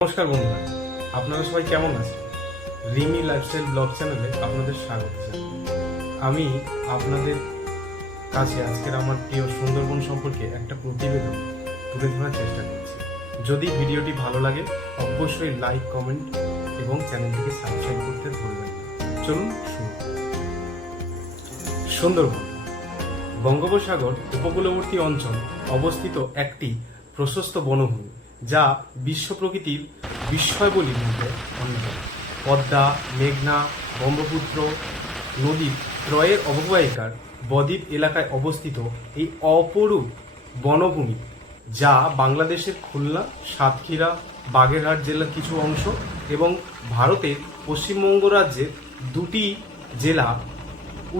নমস্কার বন্ধুরা, আপনারা সবাই কেমন আছেন? রিমি লাইফস্টাইল ব্লগ চ্যানেলে আপনাদের স্বাগত জানাই। আমি আপনাদের কাছে আজকের আমার প্রিয় সুন্দরবন সম্পর্কে একটা প্রতিবেদন তুলে ধরার চেষ্টা করছি। যদি ভিডিওটি ভালো লাগে অবশ্যই লাইক, কমেন্ট এবং চ্যানেলটিকে সাবস্ক্রাইব করতে ভুলবেন না। চলুন শুরু করি। সুন্দরবন বঙ্গোপসাগর উপকূলবর্তী অঞ্চল অবস্থিত একটি প্রশস্ত বনভূমি, যা বিশ্ব প্রকৃতির বিস্ময়গুলির মধ্যে অন্যতম। পদ্মা, মেঘনা, ব্রহ্মপুত্র নদীর ত্রয়ের অববাহিকার বদ্বীপ এলাকায় অবস্থিত এই অপরূপ বনভূমি, যা বাংলাদেশের খুলনা, সাতক্ষীরা, বাগেরহাট জেলার কিছু অংশ এবং ভারতের পশ্চিমবঙ্গ রাজ্যের দুটি জেলা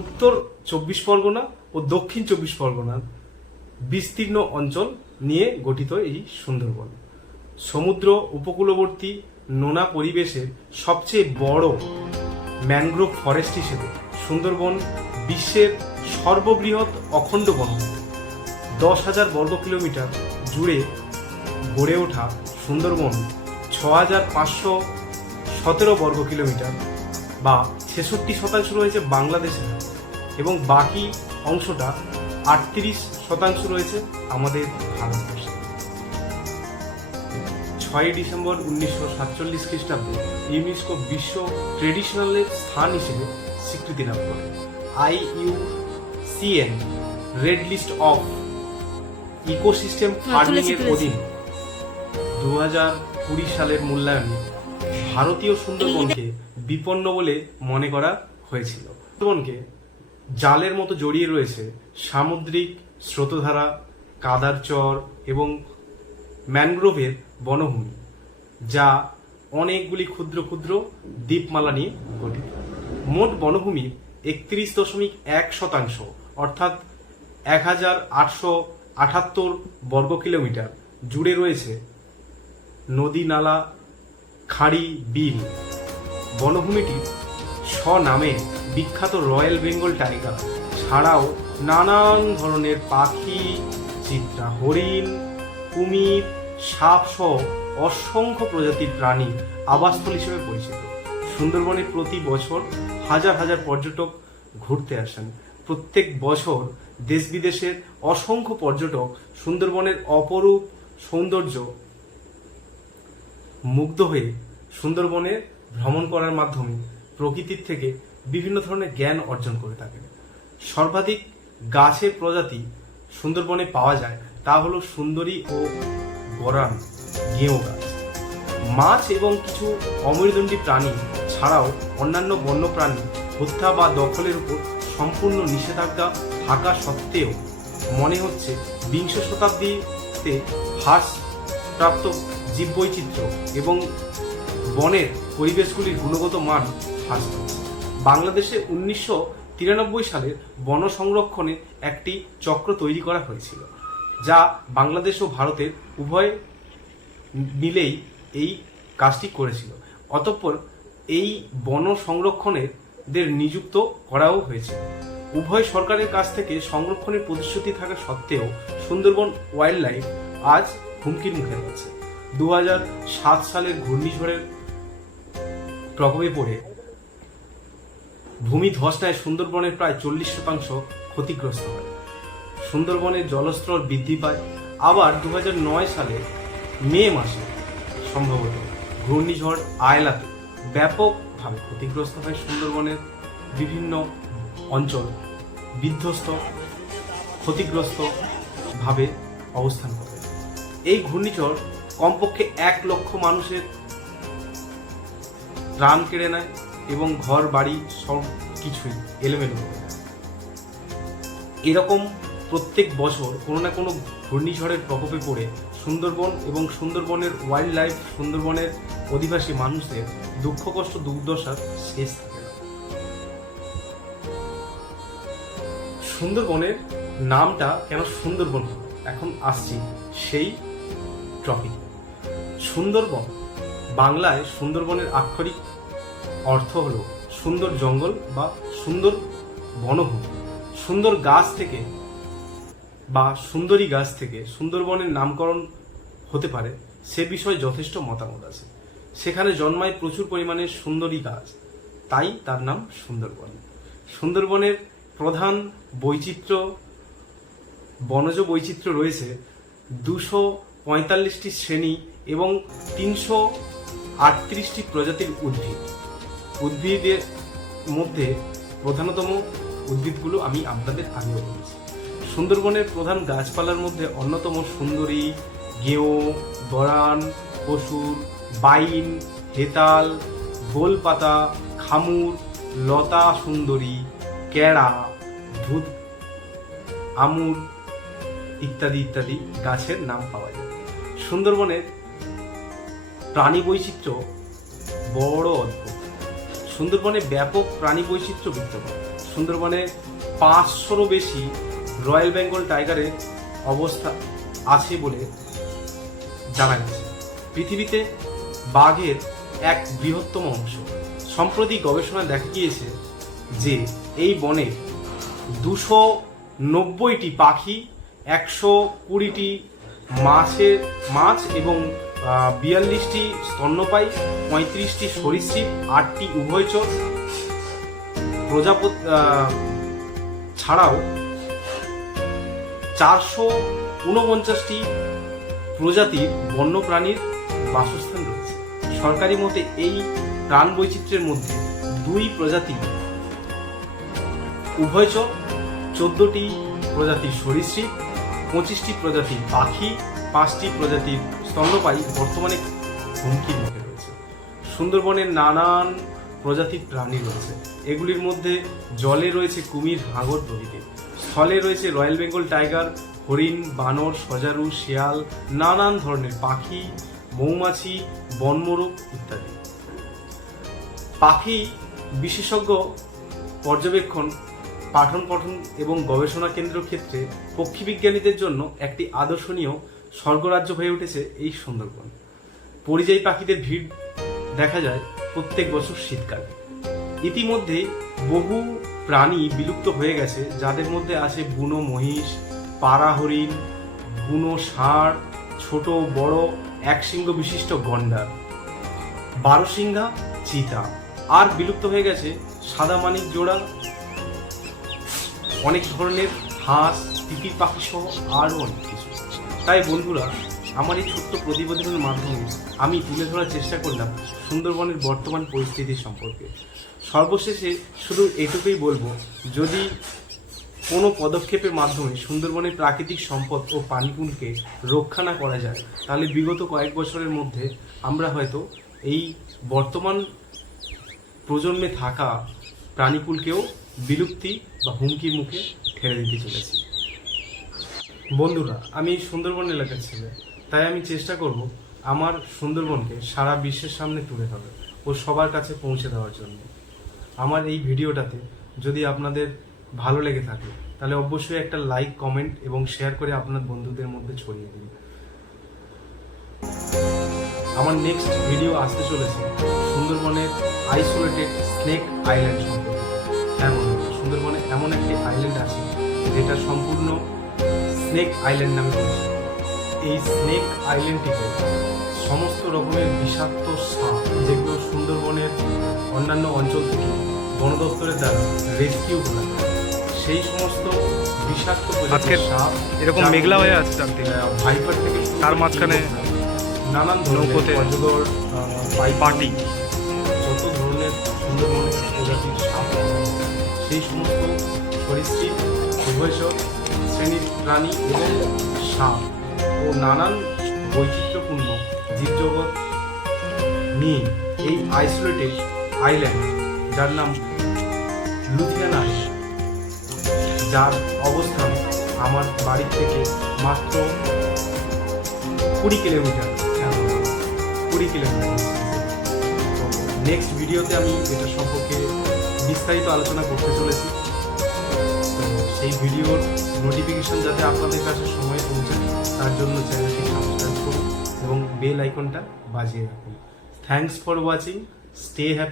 উত্তর 24 পরগনা ও দক্ষিণ 24 পরগনার বিস্তীর্ণ অঞ্চল নিয়ে গঠিত এই সুন্দরবন। সমুদ্র উপকূলবর্তী নোনা পরিবেশের সবচেয়ে বড় ম্যানগ্রোভ ফরেস্ট হিসেবে সুন্দরবন বিশ্বের সর্ববৃহৎ অখণ্ড বনভূমি। 10,000 বর্গ কিলোমিটার জুড়ে গড়ে ওঠা সুন্দরবন 6,517 বর্গ কিলোমিটার বা 66% রয়েছে বাংলাদেশের এবং বাকি অংশটা 38% রয়েছে আমাদের ভারতবর্ষে। 6 ডিসেম্বর 1947 খ্রিস্টাব্দে ইউনেস্কো বিশ্ব ট্রেডিশনালের স্থান হিসেবে স্বীকৃতি লাভ করে। IUCN red list of ecosystem farming এর অধীনে 2020 সালের মূল্যায়নে ভারতীয় সুন্দরবনকে বিপন্ন বলে মনে করা হয়েছিল। সুন্দরবনকে জালের মতো জড়িয়ে রয়েছে সামুদ্রিক স্রোতধারা, কাদার চর এবং ম্যানগ্রোভের বনভূমি, যা অনেকগুলি ক্ষুদ্র ক্ষুদ্র দ্বীপমালা নিয়ে গঠিত। মোট বনভূমির 31.1% অর্থাৎ 1,878 বর্গ কিলোমিটার জুড়ে রয়েছে নদী, নালা, খাঁড়ি, বিল। বনভূমিটি স্বনামে বিখ্যাত রয়্যাল বেঙ্গল টাইগার ছাড়াও নানান ধরনের পাখি, চিত্রা হরিণ, কুমির, সাপ সহ অসংখ্য প্রজাতির প্রাণী আবাসস্থল হিসেবে পরিচিত। সুন্দরবনে প্রতি বছর হাজার হাজার পর্যটক ঘুরতে আসেন। প্রত্যেক বছর দেশ বিদেশের অসংখ্য পর্যটক সুন্দরবনের অপরূপ সৌন্দর্য মুগ্ধ হয়ে সুন্দরবনে ভ্রমণ করার মাধ্যমে প্রকৃতির থেকে বিভিন্ন ধরনের জ্ঞান অর্জন করে থাকেন। সর্বাধিক গাছের প্রজাতি সুন্দরবনে পাওয়া যায় তা হলো সুন্দরী ও গরান গেঁয়ো গাছ। মাছ এবং কিছু অমেরুদণ্ডী প্রাণী ছাড়াও অন্যান্য বন্যপ্রাণী হত্যা বা দখলের উপর সম্পূর্ণ নিষেধাজ্ঞা থাকা সত্ত্বেও মনে হচ্ছে বিংশ শতাব্দীতে হ্রাসপ্রাপ্ত জীববৈচিত্র্য এবং বনের পরিবেশগুলির গুণগত মান হ্রাস পাচ্ছে। বাংলাদেশে 1993 সালে বন সংরক্ষণে একটি চক্র তৈরি করা হয়েছিল, যা বাংলাদেশ ও ভারতের উভয় মিলেই এই কাজটি করেছিল। অতঃপর এই বন সংরক্ষণের নিযুক্ত করাও হয়েছিল। উভয় সরকারের কাছ থেকে সংরক্ষণের প্রতিশ্রুতি থাকা সত্ত্বেও সুন্দরবন ওয়াইল্ড লাইফ আজ হুমকির মুখে রয়েছে। 2007 সালের ঘূর্ণিঝড়ের প্রকোপে পড়ে ভূমি ধসনায় সুন্দরবনের প্রায় 40% ক্ষতিগ্রস্ত হয়। সুন্দরবনের জলস্তর বৃদ্ধি পায়। আবার 2009 সালের মে মাসে সম্ভবত ঘূর্ণিঝড় আয়লাতে ব্যাপকভাবে ক্ষতিগ্রস্ত হয় সুন্দরবনের বিভিন্ন অঞ্চল বিধ্বস্ত, ক্ষতিগ্রস্ত ভাবে অবস্থান করে। এই ঘূর্ণিঝড় কমপক্ষে 1 লক্ষ মানুষের প্রাণ কেড়ে নেয় এবং ঘর বাড়ি সব কিছুই এলোমেলো করে দেয়। এরকম প্রত্যেক বছর কোনো না কোনো ঘূর্ণিঝড়ের প্রকোপে পড়ে সুন্দরবন এবং সুন্দরবনের ওয়াইল্ড লাইফ, সুন্দরবনের অধিবাসী মানুষদের দুঃখ, কষ্ট, দুর্দশার শেষ থাকে না। সুন্দরবনের নামটা কেন সুন্দরবন হলো, এখন আসছি সেই টপিক। সুন্দরবন বাংলায় সুন্দরবনের আক্ষরিক অর্থ হলো সুন্দর জঙ্গল বা সুন্দর বনভূমি। সুন্দর গাছ থেকে বা সুন্দরী গাছ থেকে সুন্দরবনের নামকরণ হতে পারে সে বিষয়ে যথেষ্ট মতামত আছে। সেখানে জন্মায় প্রচুর পরিমাণে সুন্দরী গাছ, তাই তার নাম সুন্দরবন। সুন্দরবনের প্রধান বৈচিত্র্য, বনজ বৈচিত্র্য রয়েছে 245টি শ্রেণী এবং 338টি প্রজাতির উদ্ভিদ। উদ্ভিদের মধ্যে প্রধানতম উদ্ভিদগুলো আমি আপনাদের আগেও বলেছি। সুন্দরবনের প্রধান গাছপালার মধ্যে অন্যতম সুন্দরী, গেঁয়ো, গরান, পশুর, বাইন, হেতাল, গোলপাতা, খামুর, লতা সুন্দরী, কেড়া, ধুত, আমুর ইত্যাদি ইত্যাদি গাছের নাম পাওয়া যায়। সুন্দরবনের প্রাণী বৈচিত্র্য বড় অদ্ভুত। সুন্দরবনে ব্যাপক প্রাণী বৈচিত্র্য বিদ্যমান। সুন্দরবনে 500রও বেশি রয়্যাল বেঙ্গল টাইগারের অবস্থা আছে বলে জানা গেছে। পৃথিবীতে বাঘের এক বৃহত্তম অংশ। সম্প্রতি গবেষণায় দেখা গিয়েছে যে এই বনে 290টি পাখি, 120টি মাছ এবং 42টি স্তন্যপায়ী, 35টি সরীসৃপ, 8টি উভয়চর প্রজাপতি ছাড়াও 449টি প্রজাতির বন্যপ্রাণীর বাসস্থান রয়েছে। সরকারি মতে এই প্রাণ বৈচিত্র্যের মধ্যে 2 প্রজাতি উভয়চর, 14টি প্রজাতির সরীসৃপ, 25টি প্রজাতির পাখি, 5টি প্রজাতির স্তন্যপায়ী বর্তমানে হুমকির মুখে রয়েছে। সুন্দরবনের নানান প্রজাতির প্রাণী রয়েছে। এগুলির মধ্যে জলে রয়েছে কুমির, হাঙর প্রভৃতি। স্থলে রয়েছে রয়্যাল বেঙ্গল টাইগার, হরিণ, বানর, সজারু, শেয়াল, নানান ধরনের পাখি, মৌমাছি, বনমোরগ ইত্যাদি। পাখি বিশেষজ্ঞ পর্যবেক্ষণ, পাঠন পঠন এবং গবেষণা কেন্দ্র ক্ষেত্রে পক্ষীবিজ্ঞানীদের জন্য একটি আদর্শনীয় স্বর্গরাজ্য হয়ে উঠেছে এই সুন্দরবন। পরিযায়ী পাখিদের ভিড় দেখা যায় প্রত্যেক বছর শীতকালে। ইতিমধ্যে বহু প্রাণী বিলুপ্ত হয়ে গেছে, যাদের মধ্যে আছে বুনো মহিষ, পাড়া হরিণ, বুনো ষাঁড়, ছোট বড় একশৃঙ্গ বিশিষ্ট গন্ডার, 12 সিংহা, চিতা। আর বিলুপ্ত হয়ে গেছে সাদা মানিক জোড়া, অনেক ধরনের হাঁস, তিতির পাখি সহ আরও অনেক কিছু। তাই বন্ধুরা, আমার এই ছোট্ট প্রতিবেদনের মাধ্যমে আমি তুলে ধরার চেষ্টা করলাম সুন্দরবনের বর্তমান পরিস্থিতি সম্পর্কে। সর্বশেষে শুধু এটুকুই বলবো, যদি কোনো পদক্ষেপের মাধ্যমে সুন্দরবনের প্রাকৃতিক সম্পদ ও প্রাণীকুলকে রক্ষা না করা যায়, তাহলে বিগত কয়েক বছরের মধ্যে আমরা হয়তো এই বর্তমান প্রজন্মে থাকা প্রাণীকুলকেও বিলুপ্তি বা হুমকির মুখে ঠেলে দিতে চলেছি। বন্ধুরা, আমি সুন্দরবন এলাকার ছেলে, তাই আমি চেষ্টা করব আমার সুন্দরবনকে সারা বিশ্বের সামনে তুলে ধরে ও সবার কাছে পৌঁছে দেওয়ার জন্য। আমার এই ভিডিওটাতে যদি আপনাদের ভালো লেগে থাকে, তাহলে অবশ্যই একটা লাইক, কমেন্ট এবং শেয়ার করে আপনার বন্ধুদের মধ্যে ছড়িয়ে দিন। আমার নেক্সট ভিডিও আসতে চলেছে সুন্দরবনের আইসোলেটেড স্নেক আইল্যান্ড সম্পর্কে। হ্যাঁ বন্ধুরা, সুন্দরবনে এমন একটি আইল্যান্ড আছে যেটা সম্পূর্ণ স্নেক আইল্যান্ড নামে পরিচিত। এই স্নেক আইল্যান্ডটিতে সমস্ত রকমের বিষাক্ত সাপ, যেগুলো সুন্দরবনের অন্যান্য অঞ্চল থেকে বন দপ্তরের দ্বারা রেস্কিউ করা হয়, সেই সমস্ত বিষাক্ত প্রজাতির সাপ এরকম মেঘলা হয়ে আছে ভাইপার থেকে তার মাঝখানে নানান ধরনের অজগর, পাটি, যত ধরনের সুন্দরবনের প্রজাতির সাপ, সেই সমস্ত সরীসৃপ, উভয়চর শ্রেণীর প্রাণী এবং সাপ ও নানান বৈচিত্র্যপূর্ণ জীবজগৎ নিয়ে এই আইসোলেটেড আইল্যান্ড, যার নাম লুথিয়ানা আইল্যান্ড, যার অবস্থান আমার বাড়ি থেকে মাত্র 20 কিলোমিটার। নেক্সট ভিডিওতে আমি এটা সম্পর্কে বিস্তারিত আলোচনা করতে চলেছি। তো সেই ভিডিওর নোটিফিকেশন যাতে আপনাদের কাছে সময়ে পৌঁছায়, তার জন্য চ্যানেলটি সাবস্ক্রাইব করুন এবং বেল আইকনটা বাজিয়ে রাখুন। Thanks for watching. Stay happy.